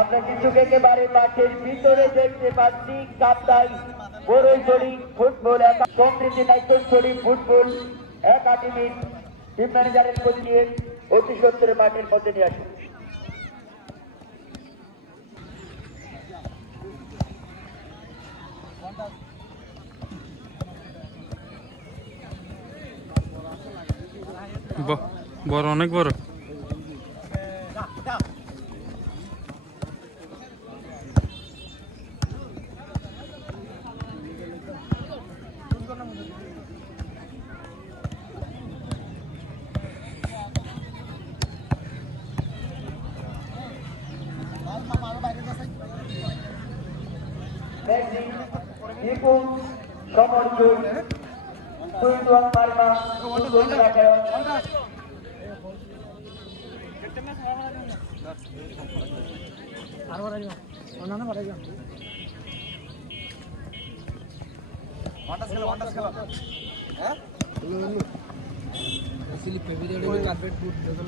আমরা কিছু একেবারে মাঠের ভিতরে দেখতে পাচ্ছি কাপ্তাই বড়ইছড়ি ফুটবল সম্প্রীতি ফুটবল একাডেমির টিম ম্যানেজারের নিয়ে অতি সত্তরের মাঠের মধ্যে নিয়ে বড়, অনেক বড়। মেসি ইকু সমর্থন কুইন্টুয়ান মার্মা ফুটবল এলাকায়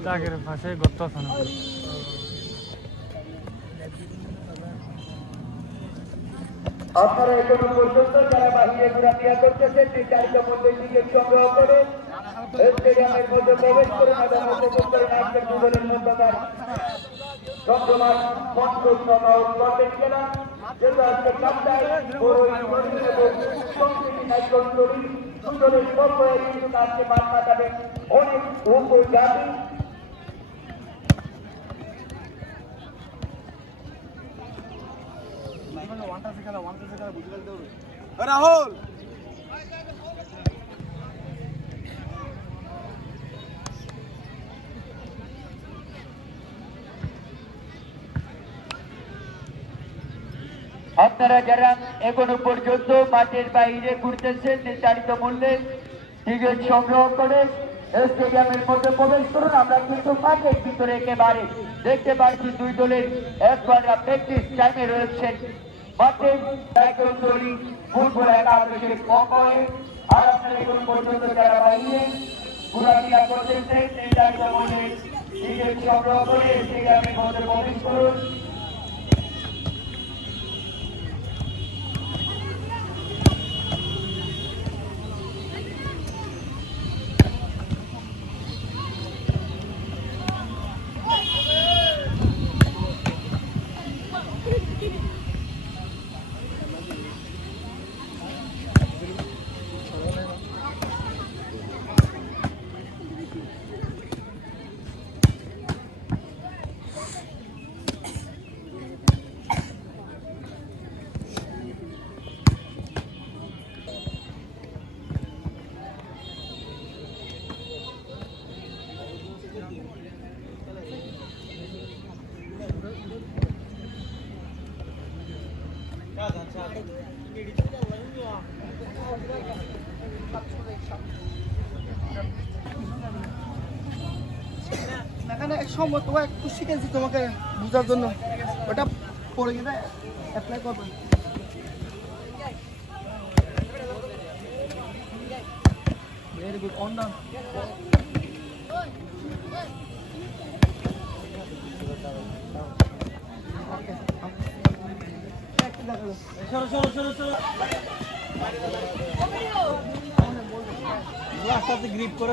আগের পাশে গর্ত আছে না? আপনারা এখনও পর্যন্ত যারা বাহিরে ঘোরাফেরা করতেছেন নির্ধারিত মধ্যে টিকিট সংগ্রহ করে স্টেডিয়ামের মধ্যে প্রবেশ করুন এবং উপভোগ করেন। আজকের দুদলের মধ্যকার চন্দ্রমান মন্ত্রক সমাউট করবেন কিনা যেহেতু আজকে এবং সংস্কৃতি তরি দুদলের হয়ে কিন্তু আজকে মাঠ কাটাবেন অনেক উপর রাহুল! আপনারা যারা এখনও পর্যন্ত মাঠের বাইরে ঘুরতেছেন নির্ধারিত মূল্যে টিকিট সংগ্রহ করে স্টেডিয়ামের মধ্যে প্রবেশ করুন। আমরা কিন্তু মাঠের ভিতরে একেবারে দেখতে পাচ্ছি দুই দলের একবাররা প্র্যাকটিস টাইমে রয়েছেন মাঠে একজন তৈরি ফুটবল একাদশের পক্ষে আর আপনারা এখন পর্যন্ত যারা বাইরে ঘোরাফেরা করতেছেন নির্ধারিত মূল্যে টিকিট সংগ্রহ করে স্টেডিয়ামের মধ্যে প্রবেশ করুন। এখানে এক সময় তোমার একটু শিখেছি তোমাকে বোঝার জন্য। ওটা পড়ে গেলে অ্যাপ্লাই করবে। ভেরি গুড অন ডাউন সরো সরো সরো সরো আস্তে আস্তে গ্রিপ করে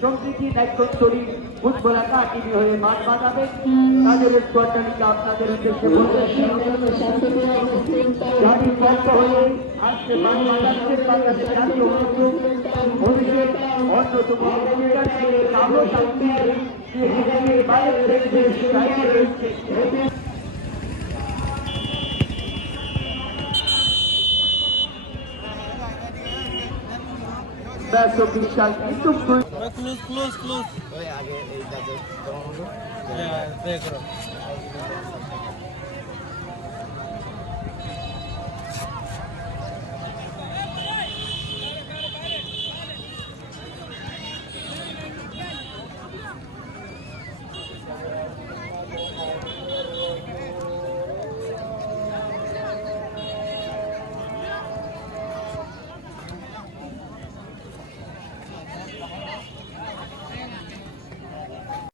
সংস্কৃতি দায়িত্বস্তরী ফুটবল একাডেমি হয়ে মাঠ বাঁধাবে। তাদের স্কোয়াড তালিকা আপনাদের উদ্দেশ্যে বলতেছি জাতি পক্ষ হয়ে আজকে বাঁধাচ্ছে বাংলাদেশ জাতীয় উদ্যোগ ভবিষ্যৎ অন্যতম ভূমিকা ছেড়ে কালো শক্তির বাইরে রয়েছে ব্যাস বিশাল কিন্তু ক্লোজ ক্লোজ ক্লোজ ওই আগে এইটা দেখো হ্যাঁ।